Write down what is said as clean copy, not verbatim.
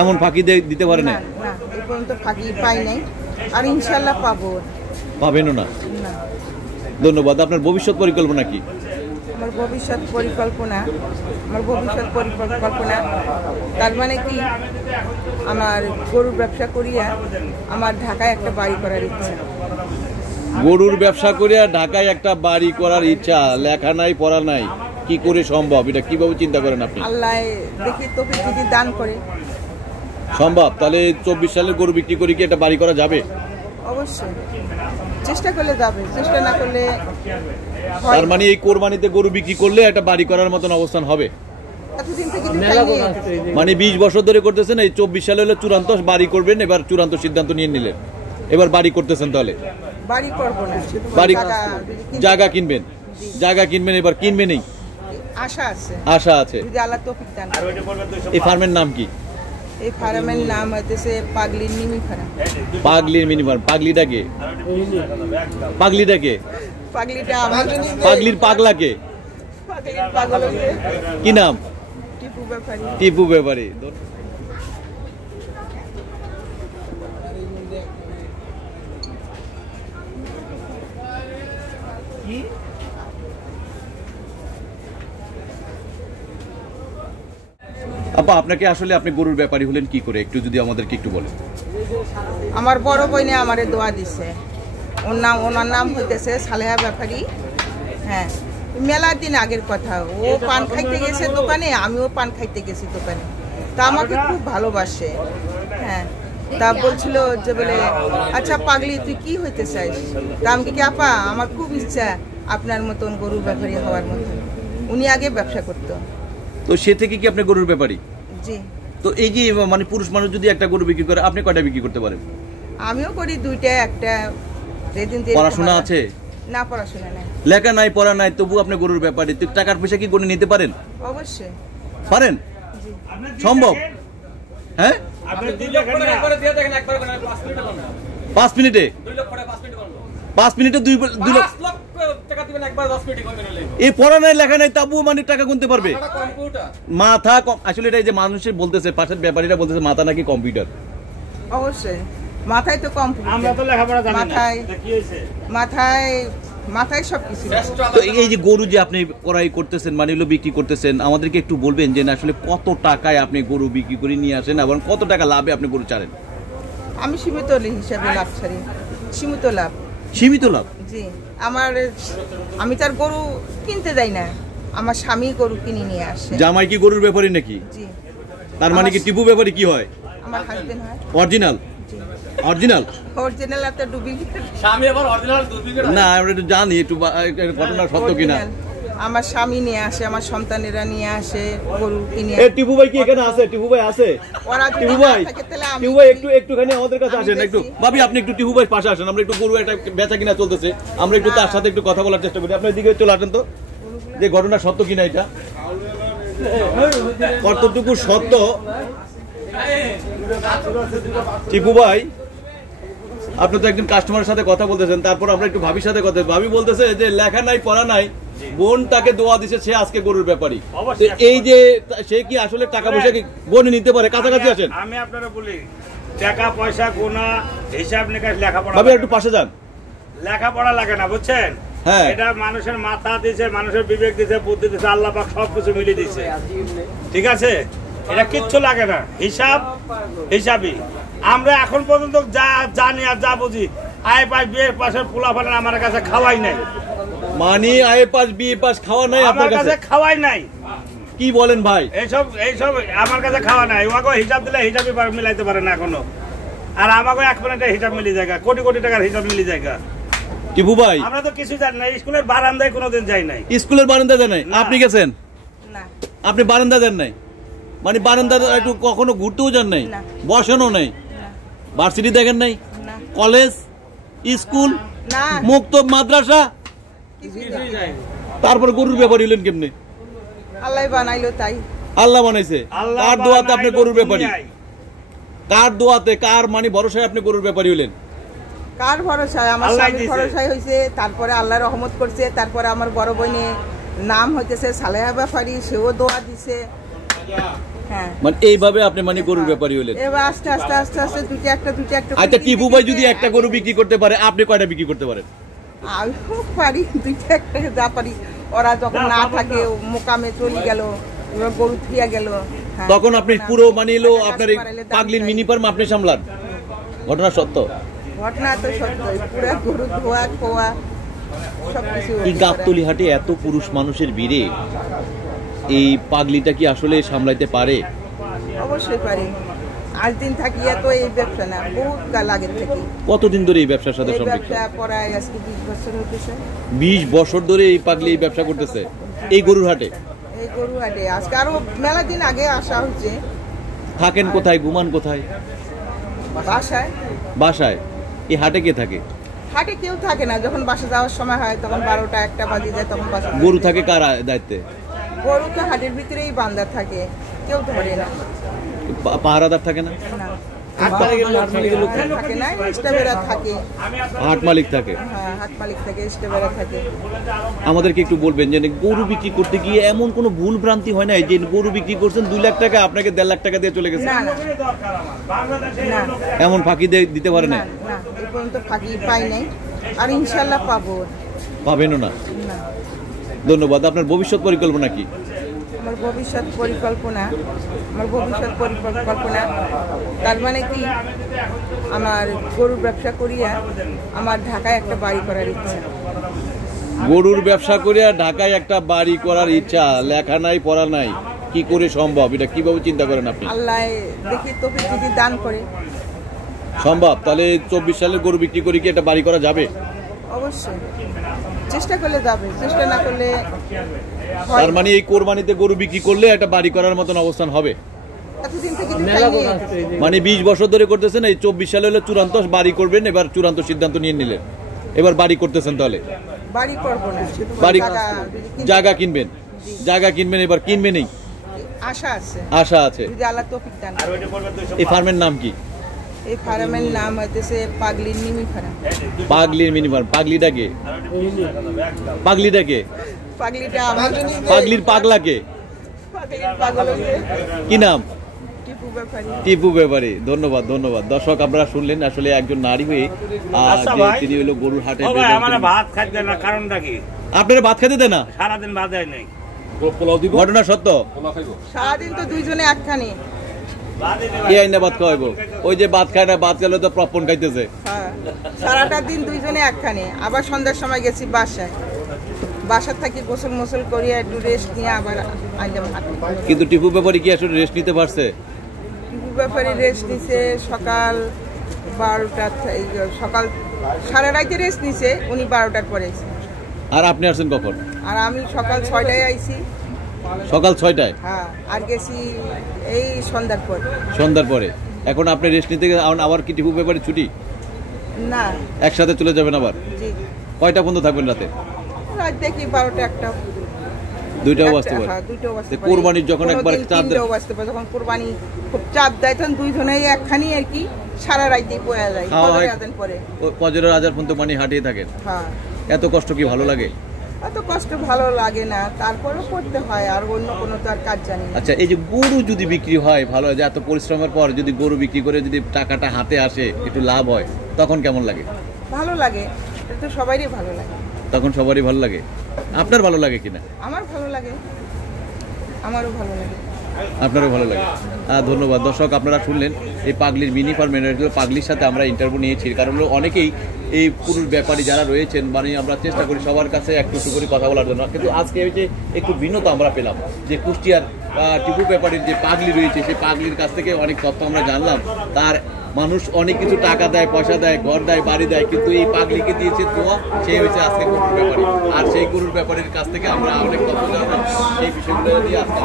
এমন ফাঁকি দিতে পারে না? না, এই পর্যন্ত ফাঁকি পাই নাই, আর ইনশাল্লাহ পাবো। পাবেনও না? না। ধন্যবাদ। আপনার ভবিষ্যৎ পরিকল্পনা কি? আমার ভবিষ্যৎ পরিকল্পনা তার মানে কি, আমার গরুর ব্যবসা করিয়া আমার ঢাকায় একটা বাড়ি করার ইচ্ছা। গরুর ব্যবসা করিয়া ঢাকায় একটা বাড়ি করার ইচ্ছা, লেখা নাই পড়া নাই, কি করে সম্ভব? এটা কিভাবে চিন্তা করেন আপনি? আল্লাহ দেখি তোকে যদি দান করে সম্ভব। তাহলে 24 সালের গরু বিক্রি করে কি একটা বাড়ি করা যাবে? অবশ্যই চেষ্টা করলে যাবে, চেষ্টা না করলে। তার মানে এই কোরবানিতে গরু বিক্রি করলে একটা বাড়ি করার মতন অবস্থান হবে। মানে 20 বছর ধরে করতেছেন, এই 24 সালে হলে চূড়ান্ত বাড়ি করবেন, এবার চূড়ান্ত সিদ্ধান্ত নিয়ে নিলেন, এবার বাড়ি করতেছেন। তাহলে বাড়ি করবো না, বাড়ি জায়গা কিনবেন, জায়গা কিনবেন, এবার কিনবেনই আশা আছে। যদি আল্লাহ তৌফিক দান করে। এই ফার্মের নাম কি? এই ফার্মের নাম হইতেছে পাগলির মিনি ফার্ম। পাগলির মিনি ফার্ম। পাগলিটা কে? পাগলিটা কে? পাগলিটা আমার। পাগলির পাগলাকে কি নাম? টিপু ব্যাপারী। টিপু ব্যাপারী। আপা, আপনাকে আসলে আপনি গরুর ব্যাপারী হলেন কি করে, একটু যদি আমাদেরকে একটু বলেন। আমার বড় বোনে আমারে দোয়া দিছে। ওনার নাম হইতেছে সালেহা ব্যাপারী। হ্যাঁ, মেলা দিন আগের কথা। ও পান খাইতে গেছে দোকানে, আমিও পান খাইতে গেছি দোকানে। তা আমাকে খুব ভালোবাসে। হ্যাঁ, তা বলছিল যে বলে, আচ্ছা পাগলি তুই কি হইতে চাইস? তা আমি কি, আপা আমার খুব ইচ্ছা আপনার মতন গরুর ব্যাপারী হওয়ার মতন। উনি আগে ব্যবসা করতো। তো সে থেকে কি আপনি গরুর ব্যাপারী? জি। তো এই যে মানে পুরুষ মানুষ যদি একটা গরু বিক্রি করে, আপনি কয়টা বিক্রি করতে পারেন? আমিও করি দুইটা, একটা। পড়াশোনা আছে? না, পড়াশোনা নাই, লেখা নাই পড়া নাই, তবু আপনি গরুর ব্যাপারী। তো টাকার পয়সা কি গণে নিতে পারেন? অবশ্যই পারেন। সম্ভব? হ্যাঁ, 5 মিনিটে 5 মিনিটে 2 লাখ টাকা দিবেন একবার 10 মিনিটে কমবে না। এই পড়া নাই লেখা নাই, তবু মানে টাকা গুনতে পারবে? মাথা আসলে এটা যে মানুষের বলতেছে, পাশের ব্যাপারীরা বলতেছে মাথা নাকি কম্পিউটার। অবশ্যই মাথায় তো কম্পিউটার। আমরা তো লেখাপড়া জানি না। কি হইছে? মাথায় সবকিছু। তো এই যে গরু যে আপনি ক্রয় করতেছেন, মানে হলো বিক্রি করতেছেন, আমাদেরকে একটু বলবেন যে না আসলে কত টাকায় আপনি গরু বিক্রি করে নিয়ে আসেন, এবং কত টাকা লাভে আপনি গরু ছাড়েন? আমি সীমিত হিসাবে লাভ ছাড়ি। সীমিত লাভ। সীমিত লাভ? জি। আমি তার গরু কিনতে যাই না, আমার স্বামী গরু কিনে নিয়ে আসে। জামাই কি গরুর ব্যাপারী নাকি? জি। তার মানে কি টিপু ব্যাপারী কি হয়? আমার হাজবেন্ড হয়। অরিজিনাল? অরিজিনাল আর তো ডুপ্লিকেট। স্বামী আবার অরিজিনাল ডুপ্লিকেট? না, আমরা একটু জানি একটু ঘটনা সত্য কিনা। আমার স্বামী নিয়ে আসে, আমার সন্তানেরা নিয়ে আসে গরু কিনে। টিপু ভাই কি এখানে আছে? টিপু ভাই আছে? টিপু ভাই, টিপু ভাই একটুখানি আমাদের কাছে আসেন একটু। ভাবি আপনি একটু টিপু ভাই পাশে আসেন, আমরা একটু গরু একটা বেচা কিনা চলতেছে, আমরা একটু তার সাথে একটু কথা বলার চেষ্টা করি। আপনার দিকে চলে আসেন তো, যে ঘটনা সত্য কিনা, এটা কতটুকু সত্য। টিপু ভাই, আপনি তো একজন কাস্টমারের সাথে কথা বলতেছেন, তারপর আমরা একটু ভাবির সাথে কথা। ভাবি বলতেছে যে লেখা নাই পড়া নাই, বোন তাকে দোয়া দিছে, সে আজকে গরুর ব্যাপারী। এই যে সে কি আসলে টাকা পয়সা কি গনে নিতে পারে? কাছাকাছি আসেন। আমি আপনারা বলি, টাকা পয়সা গোনা হিসাব নিকাশ লেখাপড়া। ভাবি একটু পাশে যান। লেখাপড়া লাগে না, বুঝছেন? হ্যাঁ, এটা মানুষের মাথা দিছে, মানুষের বিবেক দিছে, বুদ্ধি দিছে, আল্লাহ পাক সবকিছু মিলিয়ে দিছে। ঠিক আছে, এটা কিচ্ছু লাগে না, হিসাবই। আমরা এখন পর্যন্ত যা জানি আর যা বুঝি, আয় পাশ বিয়ে পাশের পোলা ফেলেন আমার কাছে খাওয়াই নাই। মানে আয় পাশ বিয়ে পাশ খাওয়া নাই আপনার কাছে? খাওয়াই নাই। কি বলেন ভাই? এইসব আমার কাছে খাওয়া নাই। ওকে হিসাব দিলে হিসাবই মিলাইতে পারে না এখনো। আর আমাকে 1 মিনিটে হিসাব মিলি জায়গা, কোটি কোটি টাকার হিসাব মিলি জায়গা। টিপু ভাই, আমরা তো কিছু জানি না, স্কুলের বারান্দায় কোনোদিন যাই নাই। স্কুলের বারান্দা যান নাই? আপনি গেছেন? না। আপনি বারান্দা যান নাই? মানে বারান্দা একটু কখনো ঘুরতেও যান নাই? বসানো নাই? ভার্সিটি দেখেন নাই? কলেজ, স্কুল, মুক্ত মাদ্রাসা? তারপর গরুর ব্যাপারী হলেন কেমনে? আল্লাহ বানাইলো তাই। আল্লাহ বানাইছে? কার দোয়াতে আপনি গরুর ব্যাপারী? কার দোয়াতে, কার মানে ভরসায় আপনি গরুর ব্যাপারী হলেন? কার ভরসায়? আমার স্বামীর ভরসায় হয়েছে, তারপরে আল্লাহ রহমত করছে, তারপরে আমার বড় বোনের নাম হইতেছে সালেহা ব্যাপারী, সেও দোয়া দিছে। হ্যাঁ মানে এইভাবে আপনি মানে গরুর ব্যাপারী হলেন। এবার আস্তে আস্তে আস্তে আস্তে দুইটা একটা আচ্ছা টিপু ভাই যদি একটা গরু বিক্রি করতে পারে আপনি কয়টা বিক্রি করতে পারেন? আমিও পারি, দুইটা একটা যা পারি। ওরা যখন না থাকে মোকামে চলে গেল, এবার গরু থিয়া গেল, তখন আপনি পুরো মানে এলো আপনার এই পাগলির মিনি ফার্ম আপনি সামলান। ঘটনা সত্য? ঘটনা তো সত্য, পুরো গরু ধোয়া খোয়া সবকিছু। এই গাবতলী হাটে এত পুরুষ মানুষের ভিড়ে এই পাগলিটা কি আসলে সামলাইতে পারে? অবশ্যই পারি। আজ দিন থাকি এত এই ব্যবসা না, বহুত কাল আগের থেকে। কতদিন ধরে এই ব্যবসার সাথে এই সম্পৃক্ত? ব্যবসা প্রায় আজকে 20 বছর হতেছে। 20 বছর ধরে এই পাগলি এই ব্যবসা করতেছে এই গরুর হাটে? এই গরু হাটে আজকে আরো মেলা দিন আগে আসা হচ্ছে। থাকেন কোথায়, ঘুমান কোথায়? বাসায়। বাসায়? এই হাটে কে থাকে? হাটে কেউ থাকে না, যখন বাসা যাওয়ার সময় হয় তখন 12টা 1টা বাজে যায়, তখন বাসা। গরু থাকে কার দায়িত্বে? গরু তো হাটের ভিতরেই বান্ধা থাকে, কেউ ধরে না। পাহারাদার থাকে না? না থাকে না, স্টেবেরা থাকে। হাট মালিক থাকে? হ্যাঁ, হাট মালিক থাকে, স্টেবেরা থাকে। আমাদেরকে একটু বলবেন যে গরু বিক্রি করতে গিয়ে এমন কোনো ভুল ভ্রান্তি হয় না যে গরু বিক্রি করছেন 2 লাখ টাকা আপনাকে 1.5 লাখ টাকা দিয়ে চলে গেছে? না না না, এমন ফাঁকি দিতে পারে না? না এই পর্যন্ত ফাঁকি পাই নাই, আর ইনশাল্লাহ পাবো। পাবেনও না? না। ধন্যবাদ। আপনার ভবিষ্যৎ পরিকল্পনা কি? আমার ভবিষ্যৎ পরিকল্পনা তার মানে কি, আমার গরুর ব্যবসা করিয়া আমার ঢাকায় একটা বাড়ি করার ইচ্ছা। গরুর ব্যবসা করিয়া ঢাকায় একটা বাড়ি করার ইচ্ছা? লেখা নাই পড়া নাই, কি করে সম্ভব? এটা কিভাবে চিন্তা করেন আপনি? আল্লাহ দেখি তৌফিক যদি দান করে সম্ভব। তাহলে 24 সালে গরু বিক্রি করে কি একটা বাড়ি করা যাবে? অবশ্যই চেষ্টা করলে যাবে, চেষ্টা না করলে। তার মানে এই কোরবানিতে গরু বিক্রি করলে একটা বাড়ি করার মতন অবস্থান হবে? এতদিন থেকে মানে 20 বছর ধরে করতেছেন, এই 24 সালে হলে চূড়ান্ত বাড়ি করবেন, এবার চূড়ান্ত সিদ্ধান্ত নিয়ে নিলেন, এবার বাড়ি করতেছেন। তাহলে বাড়ি করব না, বাড়ি জায়গা কিনবেন? জায়গা কিনবেন, এবার কিনবেনই? আশা আছে। যদি আল্লাহ তৌফিক দান করে। এই ফার্মের নাম কি? এই ফার্মের নাম হইতেছে পাগলির মিনি ফার্ম। পাগলির মিনি ফার্ম। পাগলিটা কে? পাগলিটা কে? পাগলিটা আমাদের পাগলির পাগলা কে? কি নাম? টিপু ব্যাপারী। টিপু ব্যাপারী। ধন্যবাদ ধন্যবাদ। দর্শক আপনারা শুনলেন আসলে একজন নারী হয়ে তিনি হলো গরুর হাটে। ভাত খাইতে না, কারণটা কি? আপনারা ভাত খেতে দেন না? সারাদিন ভাত দেয় নাই। ঘটনা সত্য? সারাদিন তো দুইজনে একখানি। কে আইনা ভাত খাওয়াইবো? ওই যে ভাত খায় না, ভাত খেলে তো প্রপন খাইতেছে। সারাটা দিন দুইজনে একখানি। আবার সন্ধ্যার সময় গেছি বাসায়, বাসার থাকি গোসল মোসল করিয়া একটু রেস্ট নিয়ে আবার আইলাম হাটে। কিন্তু টিপু ব্যাপারী কি আসলে রেস্ট নিতে পারছে? টিপু ব্যাপারী রেস্ট নিছে সকাল 12টা, সকাল সারা রাতে রেস্ট নিছে, উনি 12টার পরে। আর আপনি আসছেন কখন? আর আমি সকাল 6টায় আইছি। সকাল 6টায়? হ্যাঁ, আর গেছি এই সন্ধ্যার পর। সন্ধ্যার পরে। এখন আপনি রেস্ট নিতে আবার কি টিপু ব্যাপারী ছুটি? না, একসাথে চলে যাবেন আবার? জি। কয়টা পর্যন্ত থাকবেন রাতে? রাত দেখি 12টা 1টা। 2টাও বাজতে পারে? হ্যাঁ, 2টাও বাজতে পারে। কোরবানির যখন একবার চাঁদ দেয়, বাজতে পারে, যখন কোরবানি খুব চাপ দেয় তখন দুইজনেই একখানি আর কি সারা রাতেই পয়া যায়। ফজরের আজান পর্যন্ত মানে হাঁটিয়ে থাকেন? হ্যাঁ। এত কষ্ট কি ভালো লাগে? এত কষ্ট ভালো লাগে না, তারপরেও করতে হয়, আর অন্য কোনো তো আর কাজ জানি না। আচ্ছা, এই যে গরু যদি বিক্রি হয় ভালো, যে এত পরিশ্রমের পর যদি গরু বিক্রি করে যদি টাকাটা হাতে আসে, একটু লাভ হয়, তখন কেমন লাগে? ভালো লাগে, এটা তো সবারই ভালো লাগে। তখন সবারই ভালো লাগে। আপনার ভালো লাগে কিনা? আমার ভালো লাগে, আমারও ভালো লাগে। আপনারও ভালো লাগে। ধন্যবাদ। দর্শক আপনারা শুনলেন এই পাগলির মিনি ফার্মের পাগলির সাথে আমরা ইন্টারভিউ নিয়েছি, কারণ অনেকেই এই পুরুষ ব্যাপারী যারা রয়েছেন, মানে আমরা চেষ্টা করি সবার কাছে একটু করে কথা বলার জন্য, কিন্তু আজকে এই যে একটু ভিন্নতা আমরা পেলাম, যে কুষ্টিয়ার টিপু ব্যাপারীর যে পাগলি রয়েছে সেই পাগলির কাছ থেকে অনেক তথ্য আমরা জানলাম। তার মানুষ অনেক কিছু টাকা দেয়, পয়সা দেয়, ঘর দেয়, বাড়ি দেয়, কিন্তু এই পাগলিকে দিয়েছে দোয়া, সে হয়েছে আজকে গরুর ব্যাপারী। আর সেই গরুর ব্যাপারীর কাছ থেকে আমরা অনেক তথ্য জানলাম। সেই বিষয়গুলো নিয়ে আজকে